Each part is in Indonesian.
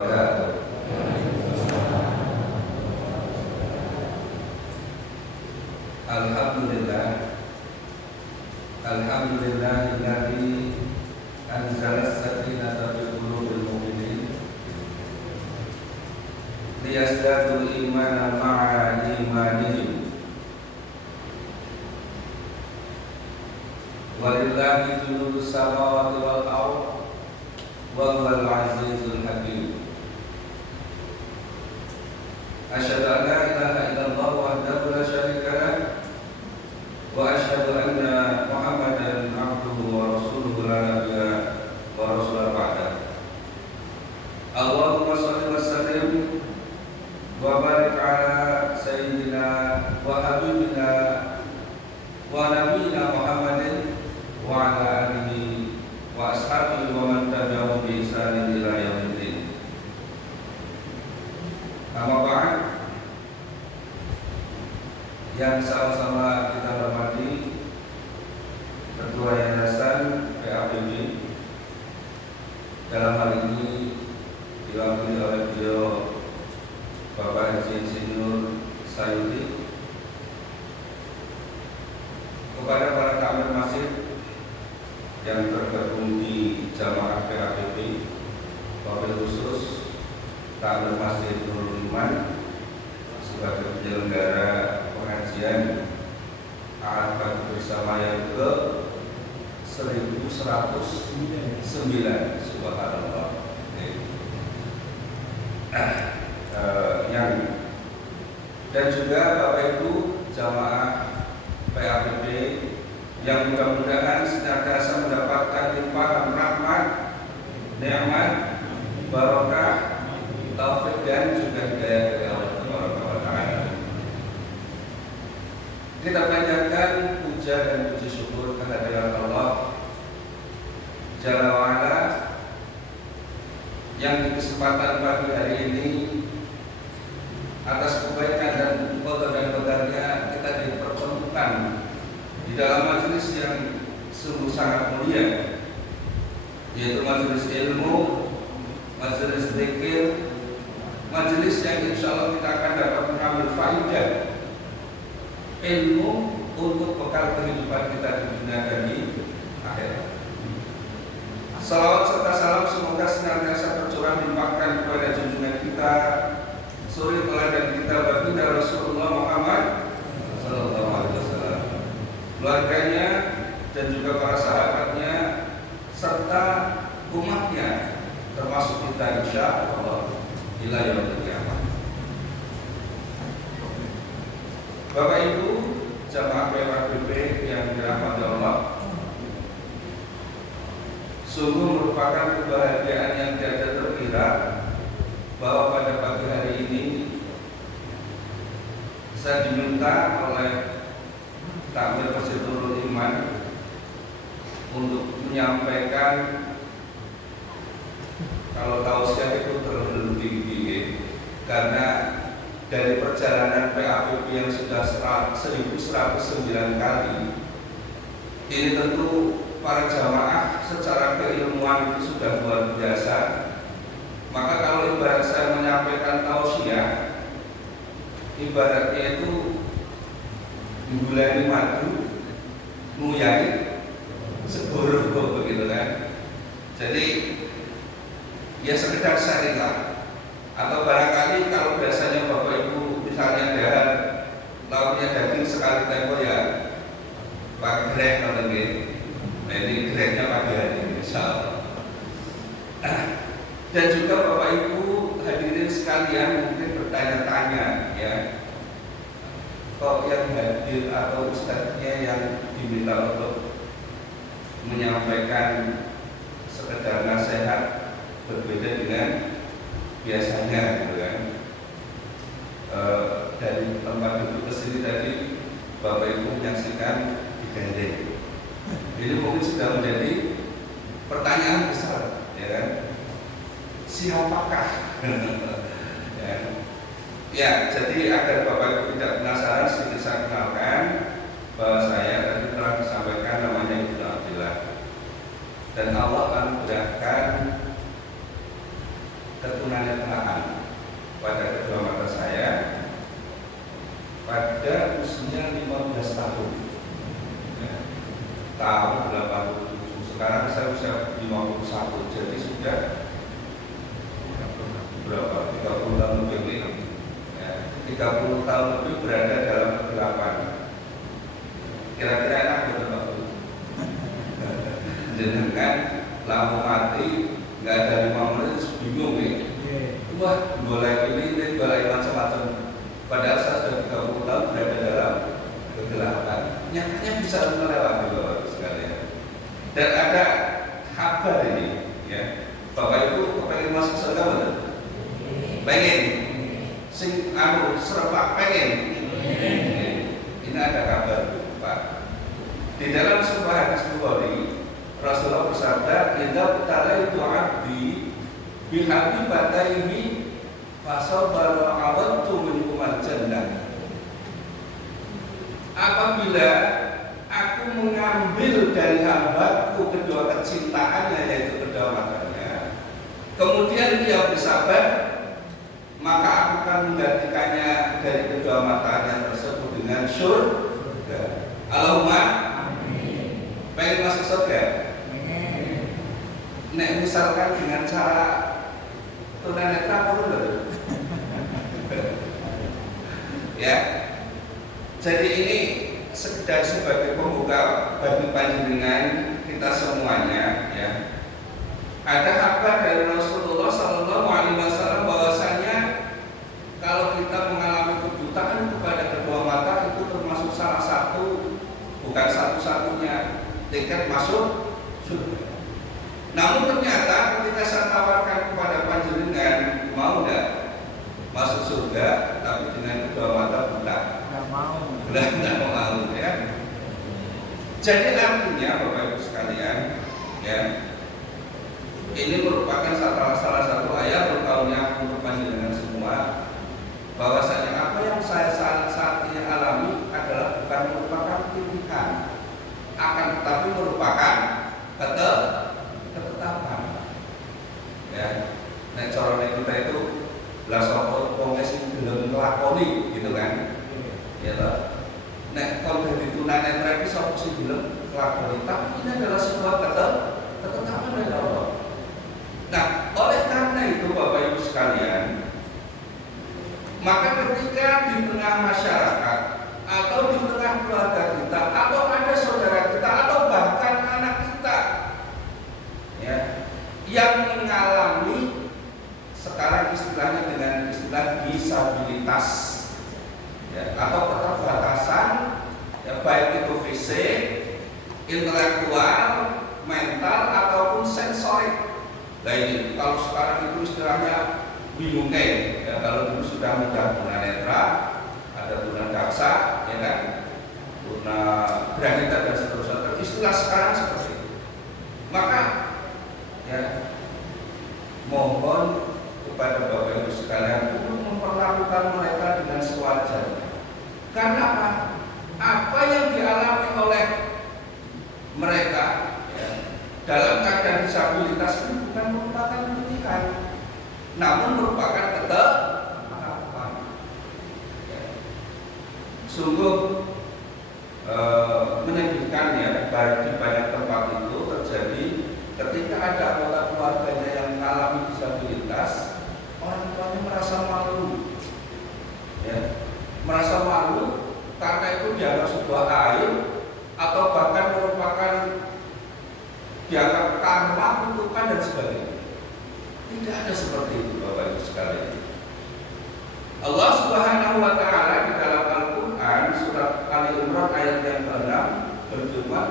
Alhamdulillah, alhamdulillahilladzi anzala as-sakinata fi qulubil mu'minin liyazdadu imanan ma'a imanihim. Walillahi junudus samawati wal ardh wa huwal azizul hakim. Asyhadu an la ilaha illallah wahdahu la syarika lah wa asyhadu anna Muhammadan abduhu wa rasuluhu la nabiyya wa rasula ba'da. Allahumma shalli wa sallim wa barik ala sayyidina wa habibina wa nabiyyina Muhammadin wa ala alihi wa ashabihi wa man tabi'ahum bi ihsanin ila yaumiddin. Amma ba'd, yang sama-sama kita hormati Ketua Yayasan PAPB, dalam hal ini diwakili oleh beliau Bapak Haji Insinyur Sayuti, kepada para takmir masjid yang tergabung di jamaah PAPB, wabil khusus takmir masjid Nurul Iman sebagai penyelenggara pengajian Ahad bersama yang ke 1109, subhanallah. Dan juga Bapak Ibu jamaah PAPB yang mudah-mudahan senantiasa mendapatkan limpahan rahmat, nikmat, barokah, taufik dan juga hidayah dari Allah Taala. Kita panjatkan puja dan puji syukur kehadirat Allah Jalla wa'ala yang di kesempatan pagi hari ini atas kebaikan dan foto dan bedarnya kita dipertemukan di dalam majelis yang sungguh sangat mulia, yaitu majelis ilmu, majelis zikir, majelis yang insya Allah kita akan dapat mengambil faidah ilmu untuk bekal kehidupan kita di dunia dan di akhirat. Salawat serta salam semoga senantiasa tercurah limpahkan kepada junjungan kita, suri teladan kita baginda Rasulullah Muhammad sallallahu alaihi wasallam, keluarganya dan juga para sahabatnya serta umatnya termasuk kita insya Allah ila yaumil qiyamah. Bapak Ibu jamaah PAPB yang dirahmati Allah, sungguh merupakan kebahagiaan yang tiada terkira bahwa pada pagi hari ini saya diminta oleh takmir Masjid Nurul Iman untuk menyampaikan, kalau tausiah itu terlalu tinggi karena dari perjalanan PAPB yang sudah 1109 kali ini, tentu para jamaah secara keilmuan itu sudah luar biasa. Maka kalau ibarat saya menyampaikan tausiah, ibaratnya itu gulani madu, nguyai segoro begitu kan. Jadi ya sekedar syariah. Atau barangkali kalau biasanya Bapak Ibu misalnya dahar lauknya daging sekali tempo ya pakai grek atau gitu. Nah ini greknya pagi hari misal. Dan juga Bapak Ibu hadirin sekalian mungkin bertanya-tanya ya, kok yang hadir atau ustadznya yang diminta untuk menyampaikan sekedar nasihat berbeda dengan biasanya gitu kan. Dari tempat duduk ke sini tadi Bapak Ibu menyaksikan digandeng. Ini mungkin sudah menjadi pertanyaan besar, ya kan? Siapakah? Ya, jadi agar Bapak Ibu tidak penasaran, sedikit saya kenalkan bahwa saya tadi telah disampaikan namanya Ibnu Abdillah, dan Allah anugerahkan ketunanetraan pada kedua mata saya pada usia 15 tahun. Ya, tahun 87. Sekarang saya usia 51, jadi sudah berapa? 30 tahun lebih. Ya, 30 tahun lebih berada dalam kegelapan. Kira-kira enak betul Pak? Dengan lampu mati, nggak ada 5 menit, bingung nih. Wah, boleh ini, boleh macam-macam. Padahal saya sudah 30 tahun berada dalam kegelapan. Nyatanya bisa melewati Bapak sekalian. Dan ada kabar ini, ya. Bapak Ibu kepengen masuk surga betul? Pengen. Sing serempak pengen. Ini ada kabar, Pak. Di dalam sebuah hadis Bukhari, Rasulullah bersabda, "Idza talaitu 'abdi bihabibataihi fasabara awadtu minhum al-jannah." Apabila aku mengambil dari hambaku kedua kecintaannya, yaitu kedua matanya, kemudian dia bersabar, maka aku akan menggantikannya dari kedua matanya tersebut dengan surga. Allahumma amin. Pengen masuk surga? Nek misalkan dengan cara tunanetra perlu ya. Jadi ini sekedar sebagai pembuka bagi panjenengan kita semuanya, ya. Ada kabar dari Rasulullah SAW bahwasanya kalau kita mengalami kebutaan kepada kedua mata itu termasuk salah satu, bukan satu-satunya tiket masuk surga. Namun ternyata ketika saya tawarkan kepada panjenengan, mau nggak masuk surga tapi dengan kedua mata buta? Nggak mau. Nggak mau, ya. Jadi artinya Bapak Ibu sekalian, ya, ini merupakan salah satu ayat berkaunnya untuk panjenengan semua, bahwasanya apa yang saya saat ini alami adalah bukan merupakan pilihan, akan tetapi merupakan ketetapan. Ya, nek carane kita itu lah sapa wong sing gelem nglakoni gitu kan. Ya toh. Nek kalau dari tunanetra iki sapa sing gelem nglakoni, tapi ini adalah sebuah ketetapan dari Allah. Nah, oleh karena itu Bapak Ibu sekalian, maka ketika di tengah masyarakat atau di tengah keluarga kita atau ada saudara kita atau bahkan anak kita, ya, yang mengalami sekarang istilahnya dengan istilah disabilitas, ya, atau keterbatasan, ya, baik itu fisik, intelektual, mental ataupun sensorik. Nah ini kalau sekarang itu istilahnya bingung ya, kalau dulu sudah mudah tunanetra, ada tunadaksa, ya kan, tunagrahita dan seterusnya. Istilah sekarang seperti itu. Maka ya mohon kepada Bapak Ibu sekalian untuk memperlakukan mereka dengan sewajarnya. Karena apa? Apa yang dialami oleh mereka, ya, dalam keadaan disabilitas ini bukan merupakan pilihan, namun merupakan ketetapan. Ya. Sungguh menyedihkan, ya, di banyak tempat itu terjadi ketika ada anggota keluarganya yang mengalami disabilitas, orang tuanya merasa malu, ya, merasa malu karena itu dianggap sebuah aib atau bahkan merupakan dianggap karma, kutukan dan sebagainya. Tidak ada seperti itu Bapak Ibu sekalian. Allah Subhanahu wa taala di dalam Al-Qur'an surat Ali Imran ayat yang ke-6 berfirman,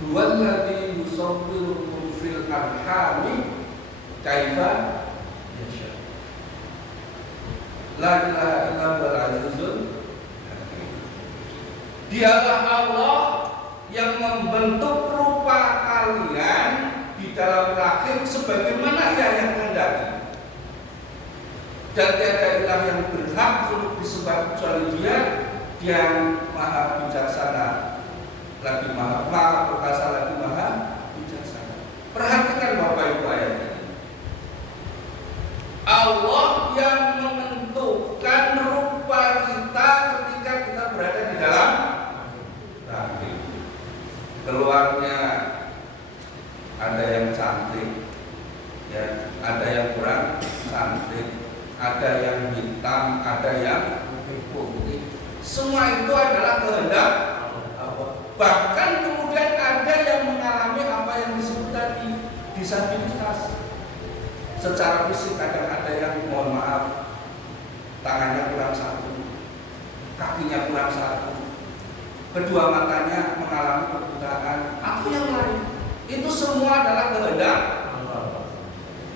"Huwallazi yusawwirukum fil arhami kaifa yasha." La ilaha illa huwal azizul hakim. Dialah Allah yang membentuk rupa kalian di dalam rahim sebagaimana Ia yang kehendaki. Dan tiada ilah yang berhak untuk disembah kecuali Dia yang maha bijaksana, lagi maha perkasa, lagi maha bijaksana. Perhatikan Bapak Ibu ayat ini. ada yang hitam, ada yang putih. Semua itu adalah kehendak Allah. Bahkan kemudian ada yang mengalami apa yang disebut tadi disabilitas. Secara fisik kadang ada yang mohon maaf tangannya kurang satu, kakinya kurang satu, kedua matanya mengalami kebutaan, atau yang lain. Itu semua adalah kehendak.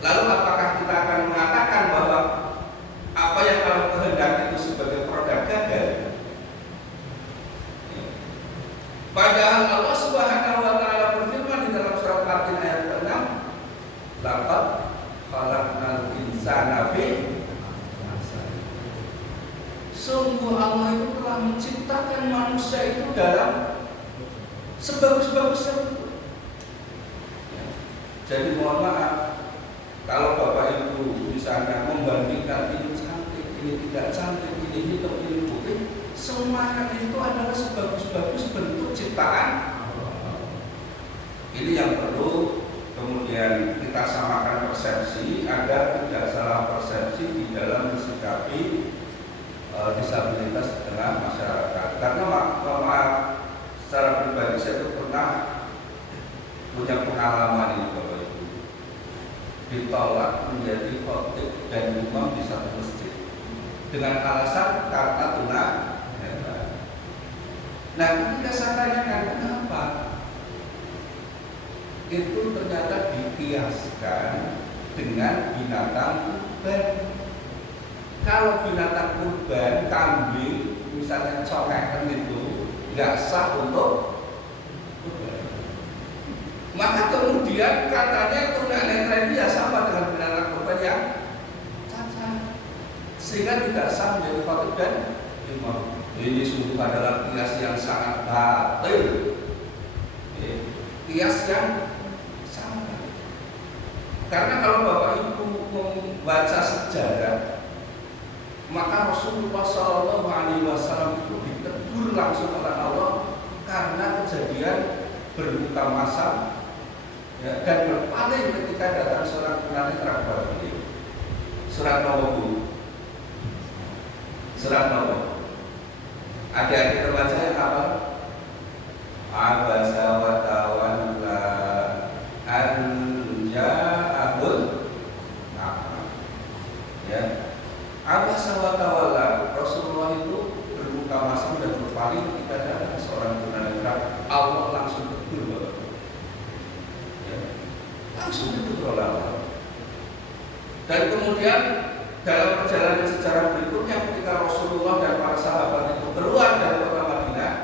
Lalu apakah kita akan mengatakan bahwa apa yang kalau kehendak itu sebagai produk gagal? Padahal Allah Subhanahu wa taala berfirman di dalam surat Al-Qur'an ayat ke-6, "Laqad khalaqnal insana fi ahsani." Sungguh Allah itu telah menciptakan manusia itu dalam sebagus-bagusnya itu. Jadi mohon maaf, kalau Bapak Ibu misalnya membandingkan ini cantik, ini tidak cantik, ini hitam, ini putih, semuanya itu adalah sebagus-bagus bentuk ciptaan. Ini yang perlu kemudian kita samakan persepsi agar tidak salah persepsi di dalam mensikapi disabilitas dengan masyarakat. Karena maaf, secara pribadi saya itu pernah punya pengalaman ini Bapak Ibu, ditolak menjadi khotib dan imam di satu masjid dengan alasan karena tunanetra. Nah, ketika saya tanyakan kenapa, itu ternyata dikiaskan dengan binatang kurban. Kalau binatang kurban, kambing, misalnya congekan itu nggak sah untuk kurban. Maka kemudian katanya tunanetra ini ya sama dengan binatang kurban yang cacat, sehingga tidak sah menjadi khotib dan imam. Ini sungguh adalah kias yang sangat batil, kias yang sangat. Karena kalau Bapak Ibu membaca sejarah, maka Rasulullah SAW itu ditegur langsung oleh Allah karena kejadian berbuka masam, ya, dan berpaling ketika datang seorang tunanetra kepada beliau. Surat Nawawi, surat Nawawi. Adik-adik remaja yang apa? Abasa wa tawalla an ja'ahul a'ma. Ya. Abasa wa tawalla, Rasulullah itu berbuka masam dan berpaling ketika datang seorang tunanetra. Allah langsung tegur, ya, langsung tegur oleh Allah. Dan kemudian dalam perjalanan sejarah berikutnya, ketika Rasulullah dan para sahabat itu keluar dari kota Madinah,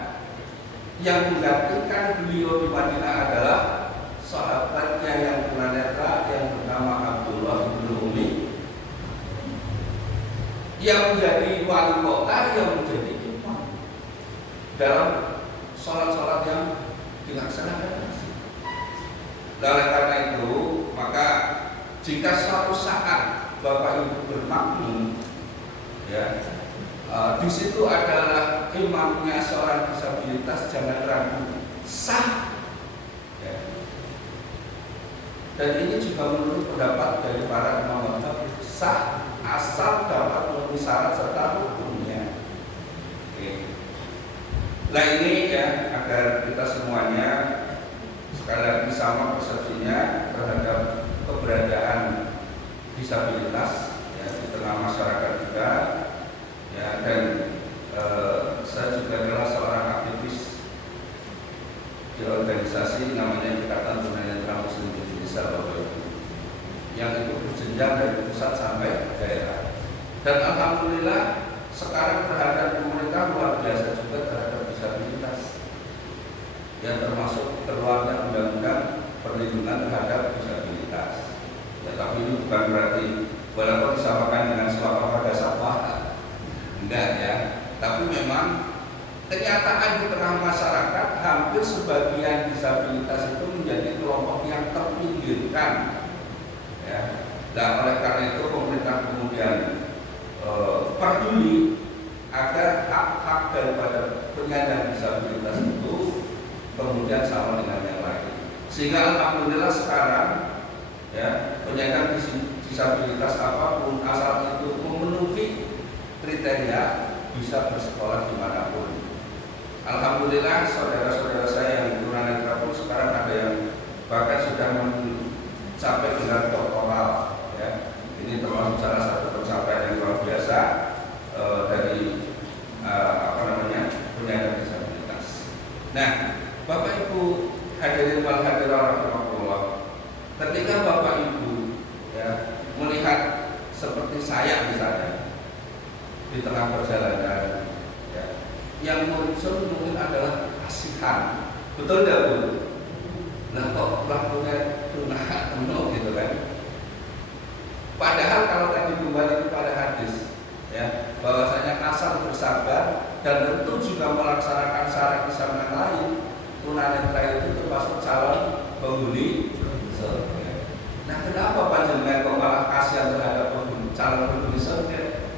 yang menggantikan beliau di Madinah adalah sahabatnya yang tunanetra yang bernama Abdullah bin Umi, yang menjadi wali kota, yang menjadi imam dalam sholat-sholat yang dilaksanakan. Oleh karena itu, maka jika suatu saat Bapak Ibu bermakmum, ya, di situ adalah imamnya seorang disabilitas, jangan ragu, sah. Ya. Dan ini juga menurut pendapat dari para imam mazhab, sah asal dapat memenuhi syarat serta hukumnya. Oke. Nah ini ya, agar kita semuanya sekali lagi sama persepsinya terhadap keberadaan disabilitas, ya, di tengah masyarakat kita, ya, dan saya juga adalah seorang aktivis di organisasi namanya Ikatan Tunanetra Muslim Indonesia, Bapak Ibu, yang itu berjenjang dari pusat sampai daerah. Dan alhamdulillah sekarang perhatian pemerintah luar biasa juga terhadap disabilitas, yang termasuk keluarnya undang-undang perlindungan terhadap disabilitas. Ya, tapi ini bukan berarti walaupun disamakan dengan suaka pada satwa, enggak ya. Tapi memang kenyataan di tengah masyarakat hampir sebagian disabilitas itu menjadi kelompok yang terpinggirkan. Ya. Dan oleh karena itu pemerintah kemudian peduli agar hak-hak daripada penyandang disabilitas itu kemudian sama dengan sehingga alhamdulillah sekarang ya penyandang disabilitas disabilitas apapun, asal itu memenuhi kriteria, bisa bersekolah dimanapun. Alhamdulillah saudara-saudara saya yang tunanetra pun sekarang ada yang bahkan sudah mencapai gelar doktoral, ya. Ini termasuk salah satu pencapaian yang luar biasa dari penyandang disabilitas. Nah, Bapak Ibu hadirin wal hadirat rahimakumullah, ketika Bapak Ibu ya melihat seperti saya misalnya di tengah perjalanan, ya, yang muncul mungkin adalah kasihan, betul tidak Bu? Nah kok pelakunya penuh gitu kan? Padahal kalau tadi kembali kepada hadis, ya, bahwasanya asal bersabar dan tentu juga melaksanakan syarat Islam yang lain, tunanetra itu termasuk calon penghuni surga. Nah, kenapa panjenengan kok malah kasihan terhadap calon penghuni surga?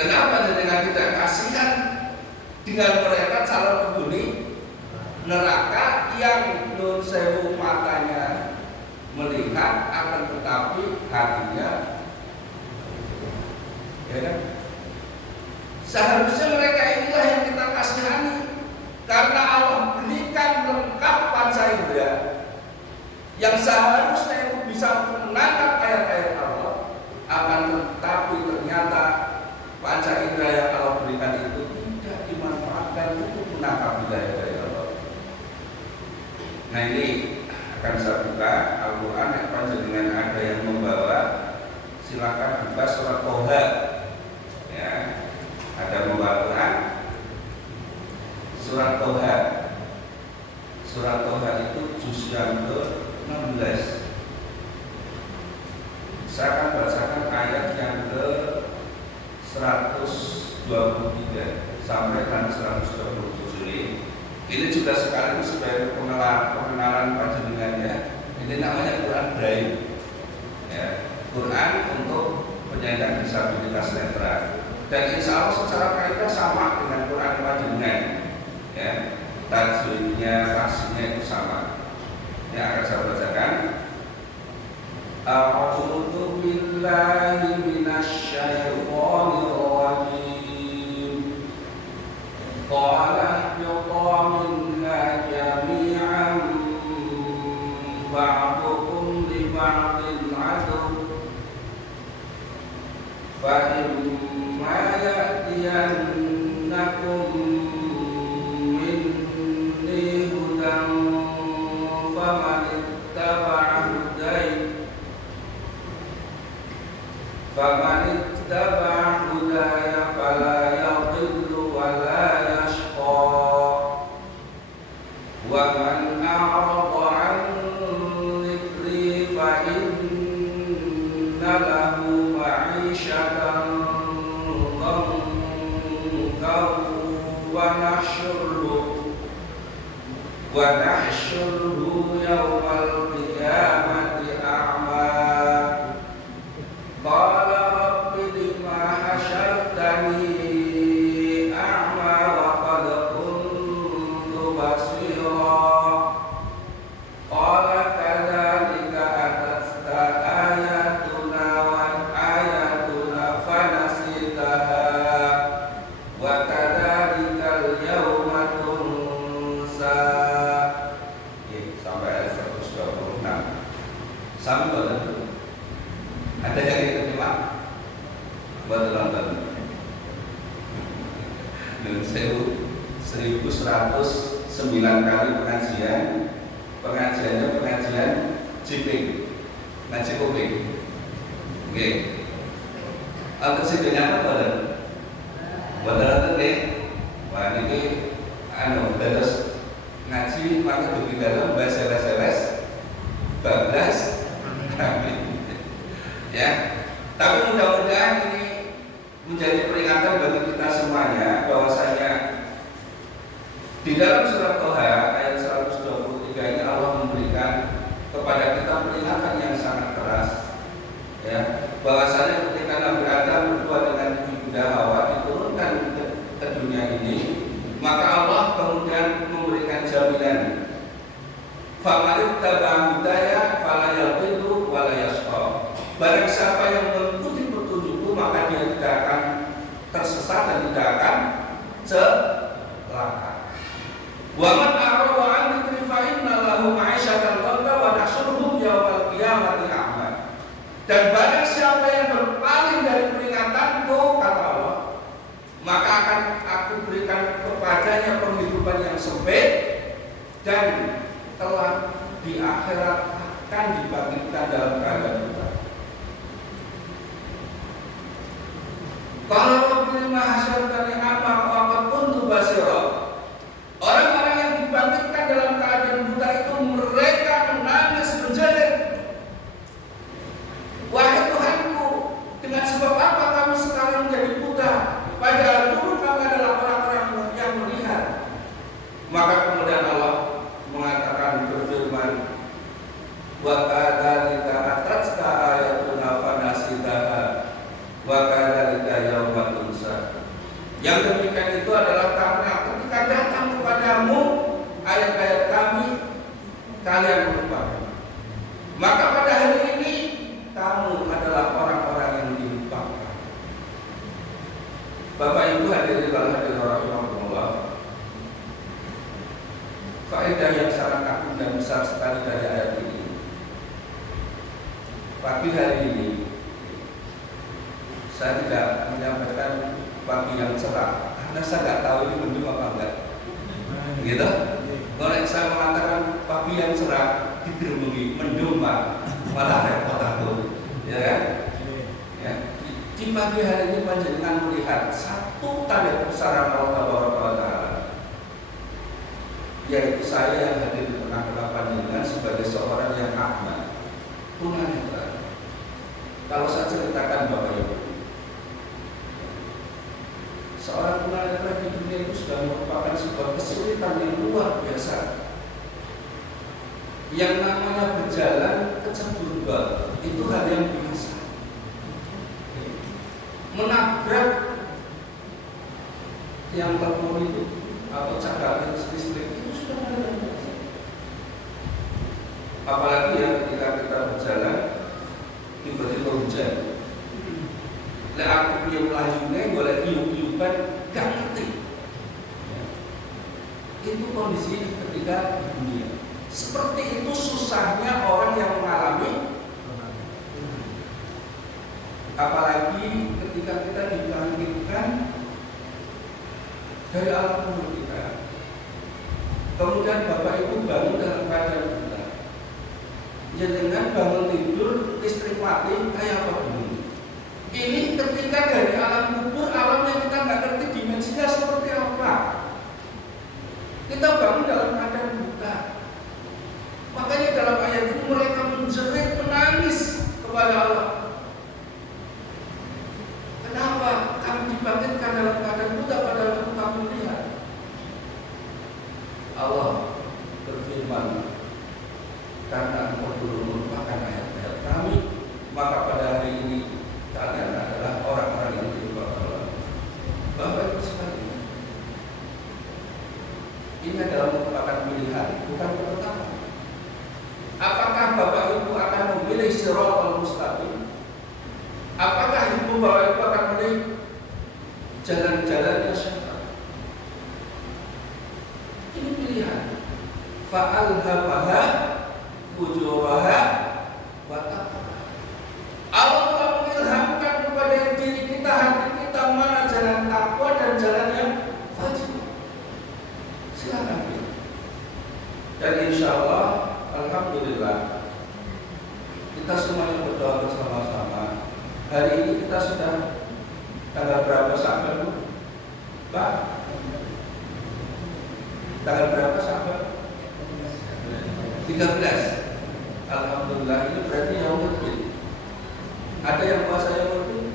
Kenapa jenengan tidak kasihan dengan mereka calon penghuni neraka yang nun sewu matanya melihat akan tetapi hatinya, ya kan? Seharusnya mereka inilah yang kita kasihani, karena Allah berikan lengkap panca indera yang seharusnya itu bisa menangkap ayat-ayat Allah, akan tetapi ternyata panca indera yang Allah berikan itu tidak dimanfaatkan untuk menangkap hidayah dari Allah. Nah, ini akan saya buka Al-Quran yang panjenengan ada yang membawa, silakan buka surat Toha, ya. Ada membawa Quran, surat Toha. Surat Toha itu juz yang ke-16. Saya akan bacakan ayat yang ke-123 sampai ke 127 ini. Ini juga sekaligus sebagai pengenalan panjenengannya. Ini namanya Quran Braille, ya, Quran untuk penyandang disabilitas netra. Dan insya Allah secara kaidah sama dengan Quran panjenengan, ya, tajwidnya, fasihnya itu sama. Ini akan saya bacakan. A'udzu billahi minasyaitonir rajim. Qala minha jami'an ba'dukum li ba'din 'adu fa imma ya'tiyannakum minni hudan faman ittaba'a hudaya fala yadhillu wa la yashqa wa man a'rada 'an dhikri fa inna lahu ma'isyatan dhankan wa nahsyuruhu yawmal qiyamati a'ma. Qala rabbi lima hasyartani a'ma wa qad kuntu basira. Qala kadzalika atatka ayatuna fanasitaha wa kadzalika al-yawma tunsa. Sampai ayat 126. Sampai boleh. Ada yang diterima? Buat nonton. Dan 1109 kali pengajian. Pengajiannya pengajian jiping, ngaji kuping. Oke. Apa sih ternyata boleh? Buat nonton nih. Wah ini terus ngaji pakai dugi dalam bahasa les bablas. Ya, tapi mudah-mudahan ini menjadi peringatan bagi kita semuanya bahwasanya di dalam surat Toha ayat 123 ini Allah memberikan kepada kita peringatan yang sangat keras, ya, bahwasanya ketika Nabi Adam berdua dengan Ibunda Hawa diturunkan ke dunia ini, maka Allah kemudian memberikan jaminan, faman ittaba'a hudaya fala yadhillu wa la yashqa. Barang siapa yang lima hasyartani ama waqad kuntu basira. Orang-orang yang dibangkitkan dalam keadaan buta itu mereka menangis menjerit. Wahai Tuhanku, dengan sebab apa kami sekarang menjadi buta? Padahal dulu kami adalah orang-orang yang melihat. Maka kemudian Allah mengatakan, berfirman, wa kadzalika atatka ayatuna fanasitaha wa kadzalika yauma tunsa. Yang demikian itu adalah karena ketika datang kepadamu ayat-ayat kami, kalian melupakan. Maka pada hari ini kamu adalah orang-orang yang dilupakan. Bapak Ibu hadirin rahimahullah, faedah yang sangat agung dan besar sekali dari ayat ini. Pagi hari ini saya tidak menyampaikan pagi yang cerah karena saya tidak tahu ini mendung apa enggak. Gitu? Kalau saya mengatakan pagi yang cerah digerungi mendung malah repot aku, ya kan? Ya. Di pagi hari ini panjenengan melihat satu tanda kebesaran Allah Taala, yaitu saya yang hadir di tengah-tengah panjenengan sebagai seorang yang akmal, tunanetra. Kalau saya ceritakan Bapak Ibu, seorang tunanetra di dunia itu sudah merupakan sebuah kesulitan yang luar biasa. Yang namanya berjalan ke Ceburga itu hal yang biasa. Menabrak yang telepon itu atau cakar listrik itu sudah hal yang biasa. Apalagi ya ketika kita berjalan tiba-tiba hujan. Lek aku piye mlayune golek iup-iupan gak ngerti. Itu kondisi ketika di dunia. Seperti itu susahnya orang yang mengalami, apalagi ketika kita dibangkitkan dari alam kubur kita. Kemudian Bapak Ibu bangun dalam keadaan buta. Jangan bangun tidur listrik mati kayak apa dulu. Ini ketika dari alam kubur, alam yang kita nggak ngerti dimensinya seperti apa. Kita bangun dalam keadaan buta. Makanya dalam ayat ini mereka menjerit menangis kepada Allah. Kenapa kami dibangkitkan dalam keadaan buta padahal kami melihat? Allah berfirman, karena engkau dulu merupakan ayat-ayat kami, maka pada hari ini kalian adalah orang-orang yang dilupakan Allah. Bapak Ibu sekalian, ini adalah merupakan pilihan, bukan ketetapan. Apakah Bapak Ibu akan memilih siratal mustaqim? Apakah Ibu Bapak Ibu akan memilih jalan-jalannya syaitan? Ini pilihan. Fa'alhamaha fujuraha wa taqwaha. Allah telah mengilhamkan kepada diri kita, hati kita, mana jalan takwa dan jalan yang fajr. Silakan pilih. Dan insya Allah, alhamdulillah, kita semuanya berdoa bersama-sama. Hari ini kita sudah tanggal berapa Sya'ban, Pak? Tanggal berapa Sya'ban? 13. Alhamdulillah, ini berarti yaumul bid. Ada yang puasa yaumul bid?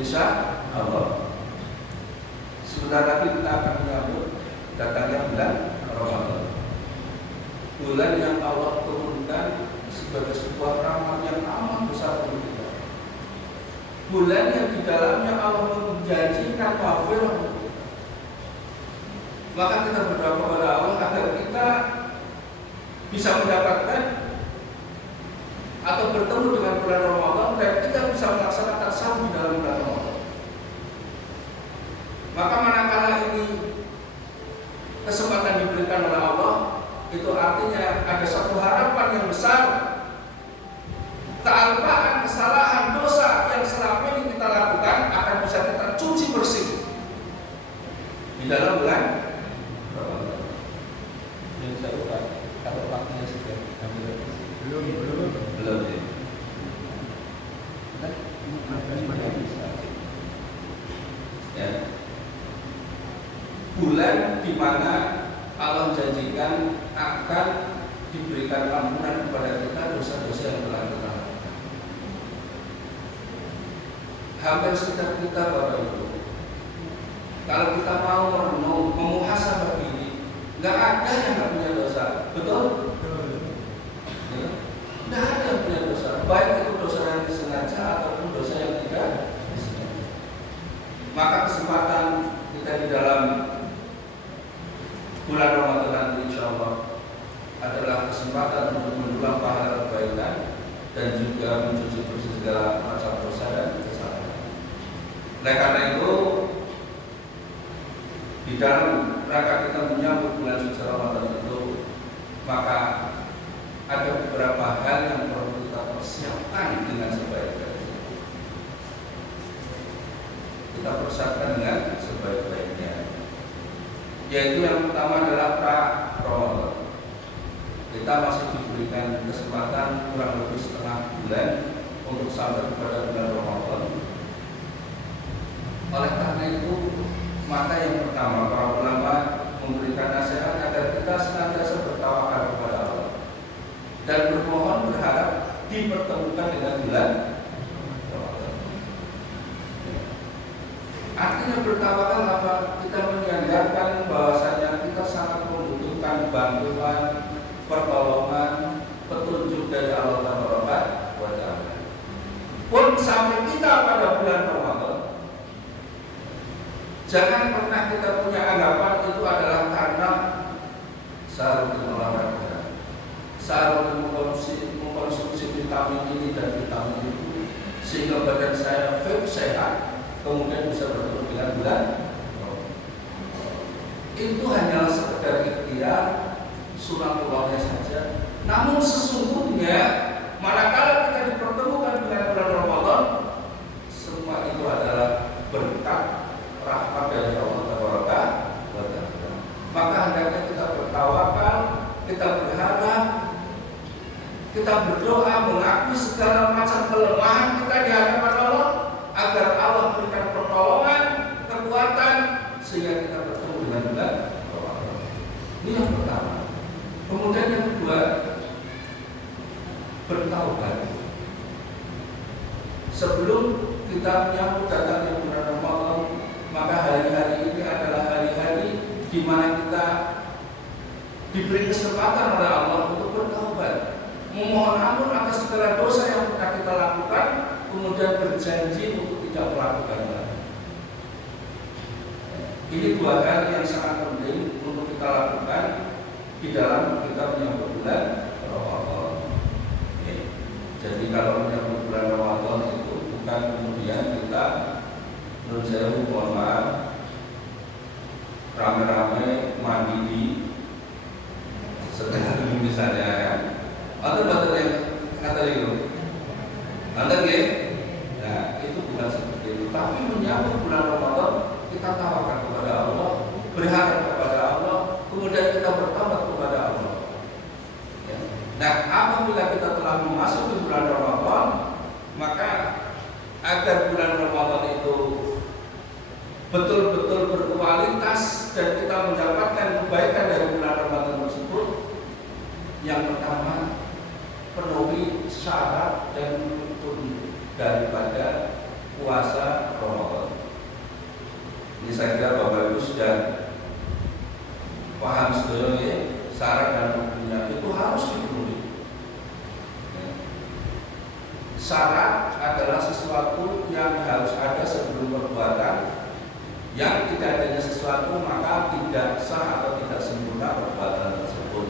Insya Allah. Sebentar lagi kita akan menyambut datangnya bulan Ramadan. Bulan yang Allah turunkan sebagai sebuah rahmat yang amat besar bagi kita. Bulan yang di dalamnya Allah menjanjikan maghfirah. Maka kita berdoa kepada Allah agar kita bisa mendapatkan atau bertemu dengan bulan Ramadan dan kita bisa melaksanakan saum di dalam bulan Ramadan. Maka manakala ini kesempatan diberikan oleh Allah, itu artinya ada satu harapan yang besar. Kealpaan, kesalahan, dosa yang selama ini kita lakukan akan bisa kita cuci bersih di dalam bulan Ramadan. Yang saya lupa, kalau waktunya sudah belum ya. di mana Allah janjikan akan diberikan ampunan kepada kita dosa-dosa yang telah kita lakukan. Hampir setiap kita Bapak Ibu, kalau kita mau merenung, memuhasabah diri, nggak ada yang nggak punya dosa, betul? Ya? Nggak ada yang punya dosa, baik itu dosa yang disengaja ataupun dosa yang tidak disengaja. Maka kesempatan kita di dalam bulan Ramadan nanti insya Allah adalah kesempatan untuk mendulang pahala kebaikan dan juga mencuci bersih segala macam dosa dan kesalahan. Oleh karena itu, di dalam rangka kita menyambut bulan suci Ramadan itu, maka ada beberapa hal yang perlu kita persiapkan dengan sebaik-baiknya. Kita persiapkan dengan sebaik-baiknya. Yaitu yang pertama adalah pra-Ramadan. Kita masih diberikan kesempatan kurang lebih setengah bulan untuk sampai kepada bulan Ramadan. Oleh karena itu, maka yang pertama para ulama memberikan nasihat agar kita senantiasa bertawakal kepada Allah dan bermohon berharap dipertemukan dengan bulan Ramadan. Artinya bertawakal apa? Kita menyandarkan bahwasanya kita sangat membutuhkan bantuan, pertolongan, petunjuk dari Allah Taala. Pun sampai kita pada bulan Ramadan, jangan pernah kita punya anggapan itu adalah karena saya rutin olahraga, saya rutin mengkonsumsi vitamin ini dan vitamin itu, sehingga badan saya fit, sehat, kemudian bisa bertemu dengan bulan. Itu hanyalah sekedar ikhtiar sunatullahnya saja. Namun sesungguhnya manakala kita dipertemukan dengan bulan Ramadan, semua itu adalah berkat rahmat dari Allah Taala. Maka hendaknya kita bertawakal, kita berharap, kita berdoa, mengakui segala macam kelemahan kita di hadapan Allah agar Allah berikan pertolongan, kekuatan sehingga kita bertemu dengan bulan Ramadan. Ini yang pertama. Kemudian yang kedua, bertaubat. Sebelum kita menyambut datangnya bulan Ramadan, maka hari-hari ini adalah hari-hari di mana kita diberi kesempatan oleh Allah untuk bertaubat, memohon ampun atas segala dosa yang pernah kita lakukan, kemudian berjanji untuk tidak melakukan lagi. Ini dua hal yang sangat penting untuk kita lakukan di dalam kita menyambut bulan Ramadan. Jadi kalau menyambut bulan Ramadan itu bukan kemudian kita menjauh, mohon maaf, rame-rame mandi di setelah ini misalnya ya. Atau betul yang kata itu, nanti ya. Nah itu bukan seperti itu. Tapi menyambut bulan Ramadan kita tawakal kepada Allah, berharap kepada Allah, kemudian kita bertobat kepada Allah. Ya. Nah, apabila kita telah memasuki bulan Ramadan, maka agar bulan Ramadan itu betul-betul berkualitas dan kita mendapatkan kebaikan dari bulan Ramadan tersebut, yang pertama penuhi syarat dan rukun daripada puasa Ramadan. Ini saya kira Bapak Ibu sudah paham sebenarnya syarat dan rukunnya itu harus dipenuhi. Syarat adalah sesuatu yang harus ada sebelum perbuatan. Yang tidak adanya sesuatu maka tidak sah atau tidak sempurna perbuatan tersebut.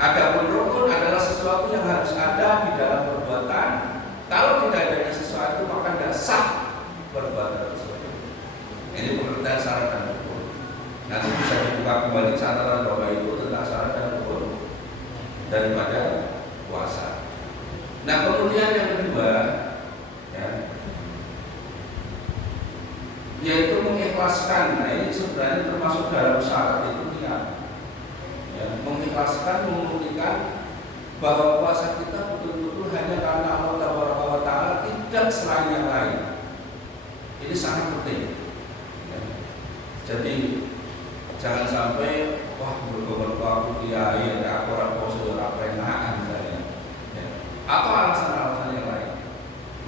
Adapun rukun adalah sesuatu yang harus ada di dalam perbuatan. Kalau tidak adanya sesuatu maka tidak sah perbuatan tersebut. Ini pengertian syarat dan rukun. Nanti bisa dibuka kembali catatan Bapak Ibu tentang syarat dan rukun daripada puasa. Nah kemudian yang kedua, ya, yaitu mengikhlaskan. Nah ini sebenarnya termasuk dalam syarat itu niat. Ya, mengikhlaskan, memurnikan bahwa puasa kita betul-betul hanya karena Allah Taala, tidak selain yang lain. Ini sangat penting. Ya. Jadi Jangan sampai wah berkobar aku kiai ada aku orang poso ora penahan misalnya. Ya. Atau alasan-alasan yang lain.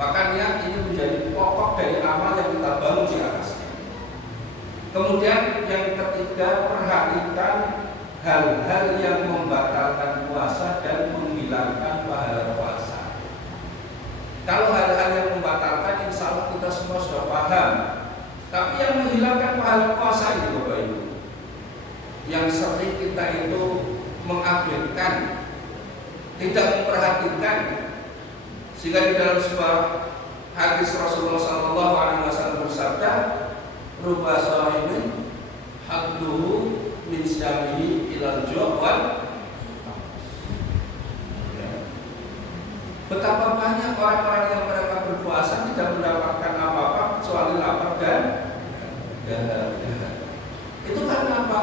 Makanya ini menjadi pokok dari amal yang kita bangun di atasnya. Kemudian yang ketiga, perhatikan hal-hal yang membatalkan puasa dan menghilangkan pahala puasa. Kalau hal-hal yang membatalkan, insya Allah kita semua sudah paham. Tapi yang menghilangkan pahala puasa itu Bapak Ibu, yang sering kita itu mengabaikan, tidak memperhatikan, sehingga di dalam sebuah hadis Rasulullah SAW bersabda, "Ruba sha'imin hadduhu min syamihi ilal ju'wal." Betapa banyak orang-orang yang mereka berpuasa tidak mendapatkan apa-apa kecuali lapar dan dahar. Itu karena apa?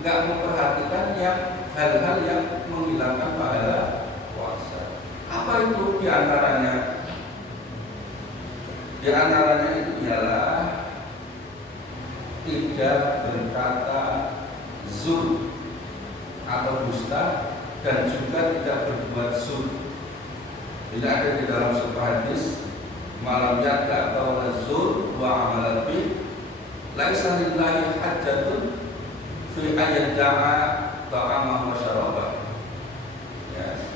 Nggak memperhatikan hal-hal yang menghilangkan pahala puasa. Apa itu diantaranya? Diantaranya itu ialah tidak berkata zur atau dusta dan juga tidak berbuat zur. Tidak ada di dalam sebuah hadis, malam yadda qawla zur wa amalan bih laisa lillahi hajjatun fi ayyada'a ta'amahu wa syarabah. Ya.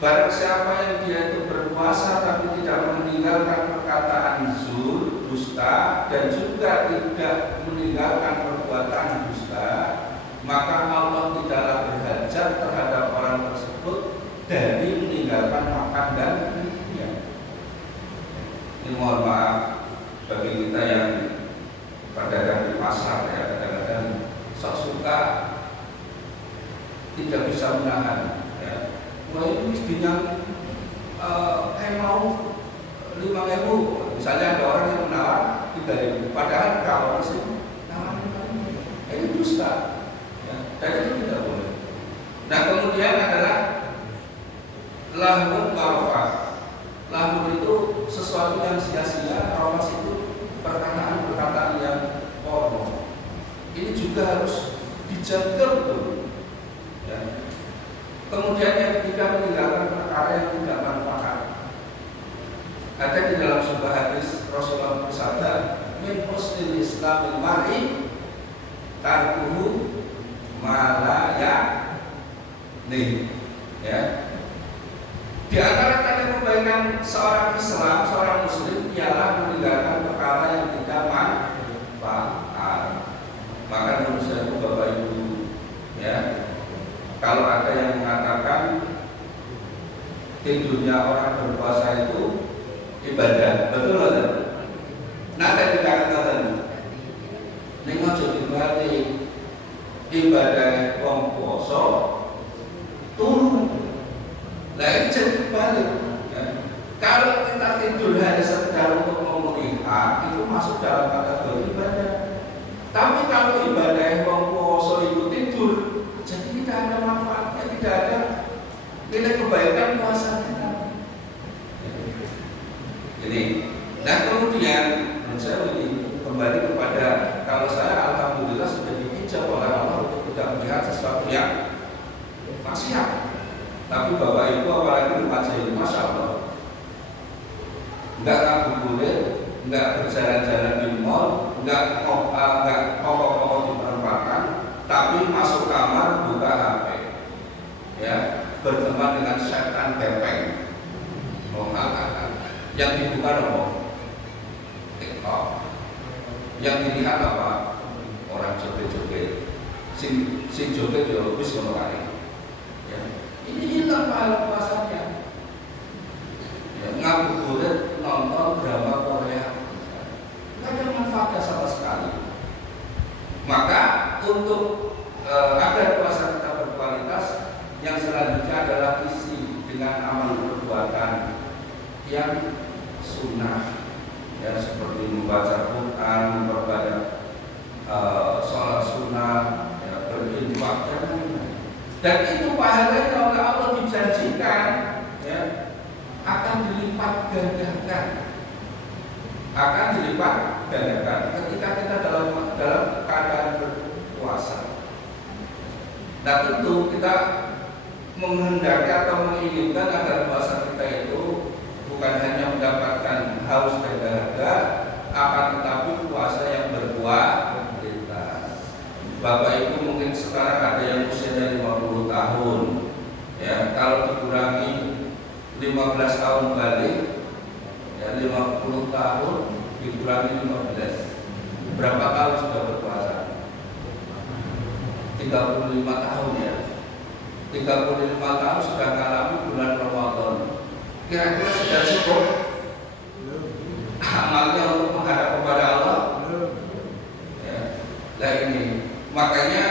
Barang siapa yang dia itu berpuasa tapi tidak meninggalkan perkataan zur, dusta, dan juga tidak meninggalkan perbuatan dusta, maka Allah tidaklah berhajat terhadap orang tersebut dari meninggalkan makan dan minumnya. Ini mohon maaf bagi kita yang pedagang di pasar, ya, kadang-kadang sok suka tidak bisa menahan. Ya. Wah ini mestinya mau 5.000, misalnya ada orang yang menawar 3.000, padahal kalau sih nawar 5.000, ini dusta, ya. Dan itu tidak boleh. Nah kemudian adalah lahun warafah. Lahun itu sesuatu yang sia-sia, rafas itu perkataan-perkataan yang porno. Ini juga harus dijaga betul. Ya. Kemudian yang ketiga, meninggalkan perkara yang tidak manfaat. Ada di dalam sebuah hadis Rasulullah bersabda, min husnil islamil mar'i tarkuhu ma la ya'ni. Ya. Di antara tanda kebaikan seorang Islam, seorang Muslim ialah meninggalkan perkara yang tidak manfaat. Maka menurut saya Bapak Ibu, ya, kalau ada yang mengatakan tidurnya orang berpuasa itu ibadah, betul atau? Nah tadi kata ini aja dibalik, ibadah wong puasa turun. Nah ini jadi balik. Ya. Kalau kita tidur hanya sekedar untuk memenuhi hak, itu masuk dalam kategori ibadah. Tapi kalau ibadah wong puasa itu tidur, jadi tidak ada manfaatnya, tidak ada nilai kebaikan puasa kita. Jadi, nah kemudian menurut saya ini kembali kepada, kalau saya alhamdulillah sudah diijab oleh Allah untuk tidak melihat sesuatu yang maksiat. Tapi Bapak Ibu apalagi tempat saya ini, Masya Allah, enggak ngabuburit, enggak berjalan-jalan di mall, enggak kokok-kokok di perempatan, tapi masuk kamar buka HP, ya, berteman dengan setan bepeng, yang dibuka nomor TikTok, yang dilihat apa? Orang joget-joget, si joget ya habis ngono kae. Ini hilang pahala puasanya. Ya, ngabuburit nonton drama Korea, nggak ada manfaatnya sama sekali. Maka untuk agar puasa kita berkualitas, yang selanjutnya adalah isi dengan amal perbuatan yang sunnah, ya, seperti membaca Quran, memperbanyak sholat sunnah, ya, berinfak dan lain-lain. Dan itu pahalanya oleh Allah dijanjikan, ya, akan dilipat gandakan. akan dilipat gandakan ketika kita dalam keadaan berpuasa. Nah, tentu kita menghendaki atau menginginkan agar puasa kita itu bukan hanya mendapatkan haus dan dahaga, akan tetapi puasa yang berkualitas. Bapak Ibu mungkin sekarang ada yang usianya 50 tahun, ya, kalau dikurangi 15 tahun balik, ya 50 tahun dikurangi 15, berapa tahun sudah berpuasa? 35 tahun, ya. 35 tahun sudah mengalami bulan Ramadan. Kira-kira sudah cukup amalnya untuk menghadap kepada Allah? Ya. Nah ini, makanya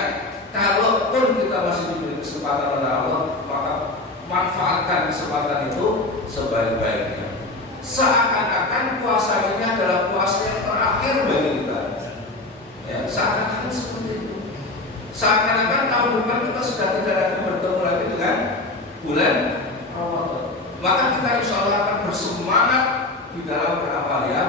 kalaupun kita masih diberi kesempatan oleh Allah, maka manfaatkan kesempatan itu sebaik-baiknya. Seakan-akan puasa ini adalah puasa yang terakhir bagi kita. Ya, seakan-akan seperti itu. Seakan-akan tahun depan kita sudah tidak lagi bertemu lagi dengan bulan Ramadan. Maka kita insya Allah akan bersemangat di dalam beramal ya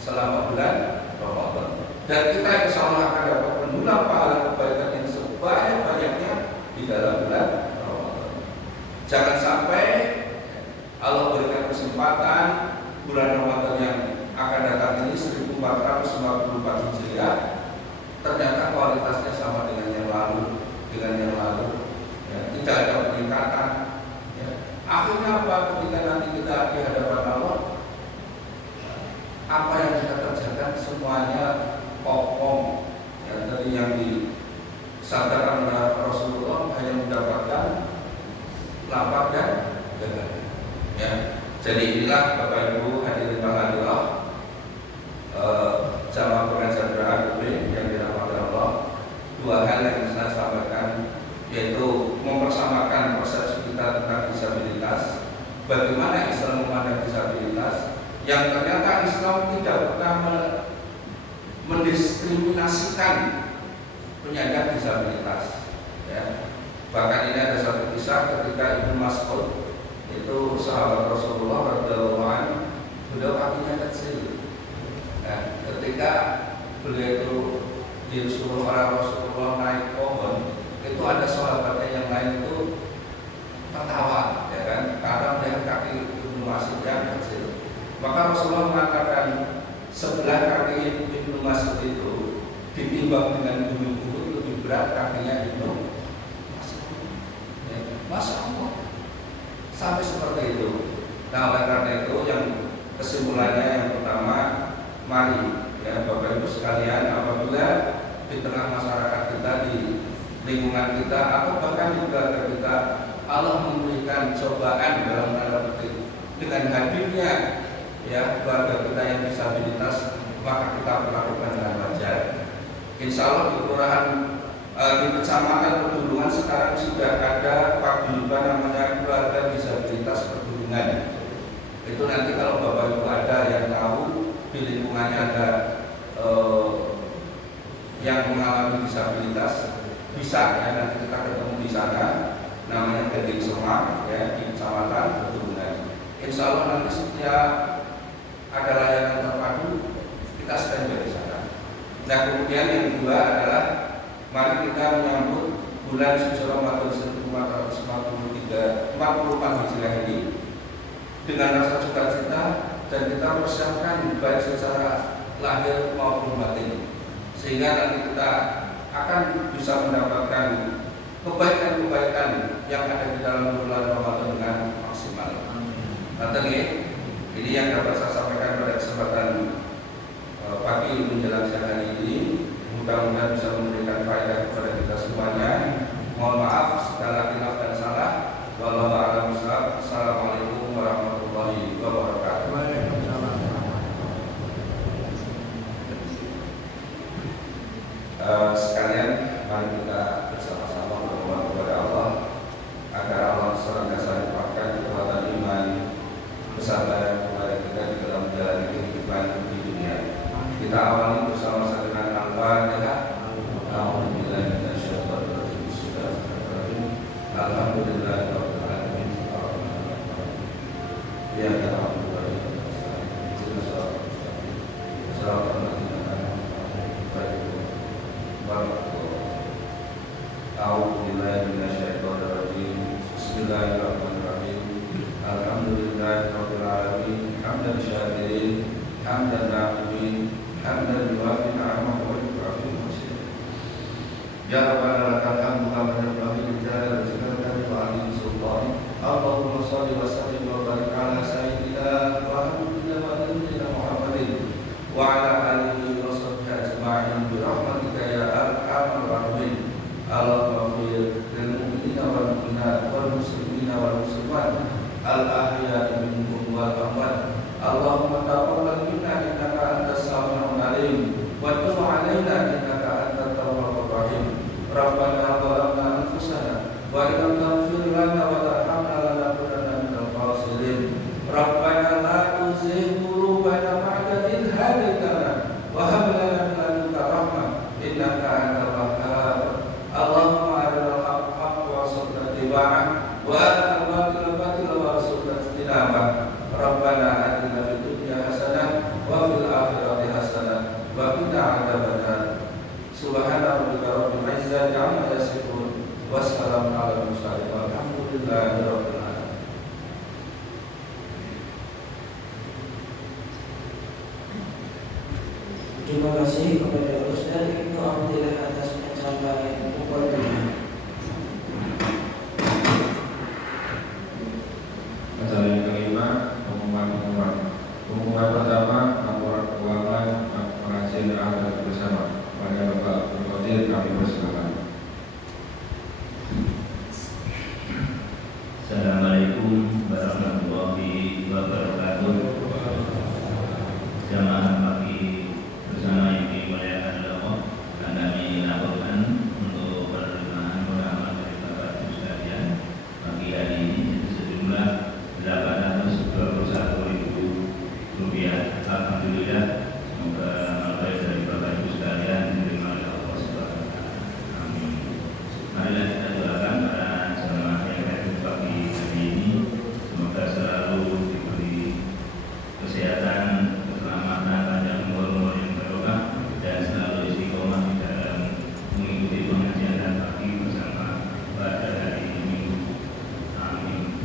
selama bulan Ramadan. Dan kita insya Allah akan dapat mendulang pahala kebaikan yang sebanyak-banyaknya di dalam bulan Ramadan. Jangan sampai Allah berikan kesempatan bulan Ramadan yang akan datang ini 1454 Hijriah ternyata kualitasnya sama dengan yang lalu, ya, tidak ada peningkatan. Ya. Akhirnya apa? Ketika nanti kita di hadapan Allah, apa yang kita kerjakan semuanya pokok. Ya, dari yang disabdakan oleh Rasulullah hanya mendapatkan lapar dan dahaga. Ya. Jadi inilah Bapak Ibu hadirin hadirat jamaah pengajar Al-Qur'an yang dirahmati Allah. Dua hal yang saya sampaikan, yaitu mempersamakan persepsi kita tentang disabilitas, bagaimana Islam memandang disabilitas, yang ternyata Islam tidak pernah mendiskriminasikan penyandang disabilitas. Ya. Bahkan ini ada satu kisah ketika Ibnu Mas'ud, itu sahabat Rasulullah radhiyallahu anhu, beliau kakinya kecil. Nah, ketika beliau itu disuruh oleh Rasulullah naik pohon, itu ada sahabatnya yang lain itu tertawa, ya kan, karena melihat kaki Ibnu Mas'ud yang kecil. Maka Rasulullah mengatakan sebelah kaki Ibnu Mas'ud itu ditimbang dengan gunung lebih berat kakinya Ibnu Mas'ud. Ya, Masya Allah, sampai seperti itu. Nah, oleh karena itu yang kesimpulannya yang pertama, mari ya Bapak Ibu sekalian, apabila di tengah masyarakat kita, di lingkungan kita, atau bahkan di keluarga kita, Allah memberikan cobaan dalam tanda petik dengan hadirnya ya keluarga kita yang disabilitas, maka kita perlakukan dengan wajar. Insya Allah di kelurahan di kecamatan Pedulungan sekarang sudah ada paguyuban namanya keluarga disabilitas Pedulungan. Itu nanti kalau Bapak Ibu ada yang tahu di lingkungannya ada yang mengalami disabilitas, bisa ya nanti kita ketemu di sana, namanya Gading Semak ya di kecamatan Pedulungan. Insya Allah nanti setiap ada layanan terpadu kita standby di sana. Nah, kemudian yang kedua adalah mari kita menyambut bulan suci Ramadan 1444 Hijriah ini dengan rasa sukacita, dan kita persiapkan baik secara lahir maupun batin, sehingga nanti kita akan bisa mendapatkan kebaikan-kebaikan yang ada di dalam bulan Ramadan dengan maksimal. Nah, ini yang dapat saya sampaikan pada kesempatan pagi menjelang siang hari ini. Mudah-mudahan bisa memberikan faedah kepada kita semuanya. Mohon maaf segala khilaf dan salah. Wallahu a'lam bishawab. Assalamualaikum warahmatullahi wabarakatuh. Sekalian, mari kita bersama-sama berdoa kepada Allah agar Allah senantiasa limpahkan kekuatan iman, kesabaran kepada kita di dalam menjalani kehidupan di dunia. Kita awali bersama dengan Al-Fatihah. Alhamdulillahirabbil alamin. Ya الصالحين حمدا ناعمين حمدا يوافي نعمه ويكافئ مزيدا. يا ربنا لك الحمد كما ينبغي لجلال وجهك وعظيم سلطانك. اللهم صل وسلم وبارك على سيدنا وحبيبنا ونبينا محمد وعلى اله وصحبه اجمعين برحمتك يا ارحم الراحمين. اللهم اغفر للمؤمنين والمؤمنات والمسلمين والمسلمات الاحياء منهم والاموات. اللهم تقبل منا انك انت السميع العليم وتب علينا انك انت التواب الرحيم. ربنا ظلمنا انفسنا وان لم تغفر لنا وترحمنا لنكونن من الخاسرين. ربنا لا تزغ قلوبنا بعد إذ هديتنا وهب لنا من لدنك رحمة إنك أنت الوهاب. اللهم أرنا الحق حقا وارزقنا اتباعه وأرنا الباطل باطلا وارزقنا اجتنابه. ربنا آتنا في الدنيا حسنة وفي الآخرة حسنة وقنا عذاب النار. سبحان ربك رب العزة عما يصفون والسلام على المرسلين والحمد لله رب العالمين. Terima kasih kepada Ustaz Ibnu Abdillah atas pencapaian pokoknya. Acara yang kelima, pengumuman pertama, laporan keuangan penghasilan adat bersama. Pada Bapak Berkodir kami persilakan. Assalamualaikum warahmatullahi wabarakatuh. Jamaah pagi bersama yang dimuliakan Allah, dan kami laporkan untuk penerimaan pengamal dari Bapak Ibu sekalian pagi hari ini sejumlah Rp821.000. Alhamdulillah, semoga amal baik dari Bapak Ibu sekalian diterima oleh Allah Subhanahu wa taala. Amin. Marilah kita doakan para jemaah yang hadir pagi hari ini, semoga selalu diberi kesehatan, keselamatan, panjang umur yang barokah, dan selalu istiqomah di dalam mengikuti pengajian dan pagi bersama pada hari ini. Amin.